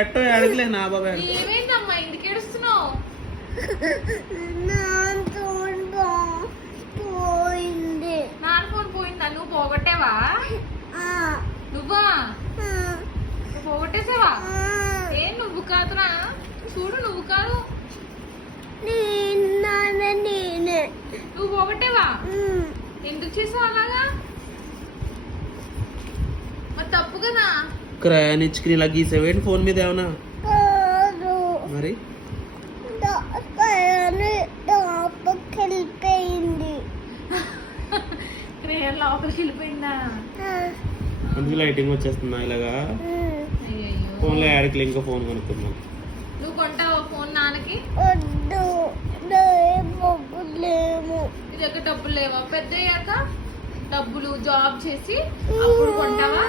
అడగలేదు నా బాబా. ఏమైందమ్మా ఇంటికి ఏడుస్తున్నావు? పోయింది. నాన్న ఫోన్ పోయిందా? నువ్వు పోగొట్టావా? నువ్వా? నువ్వు పోగొట్టేసావా? ఏం నువ్వు కాదురా, చూడు నువ్వు కాదు, నేనే. నువ్వు పోగొట్టావా? ఎందుకు చేసావు అలాగా? మరి తప్పు కదా. క్రయాన్ ఇచ్చుకుని ఇలా గీసేవేంటి ఫోన్ మీద ఏమన్నా? మరి వెళ్ళిపోయింది. క్రేయర్ లోపలికి వెళ్ళిపోయిందా? అందుకు లైటింగ్ వచ్చేస్తుందా ఇలాగా? అయ్యయ్యో. ఫోన్లో యాడికి ఇంకో ఫోన్ కొనుక్కుందాం. నువ్వు కొంటావా ఫోన్ నాన్నకి? వద్దు, లేము. నీ దగ్గర డబ్బులు లేవా? పెద్ద అయ్యాక డబ్బులు జాబ్ చేసి అప్పుడు కొంటావా?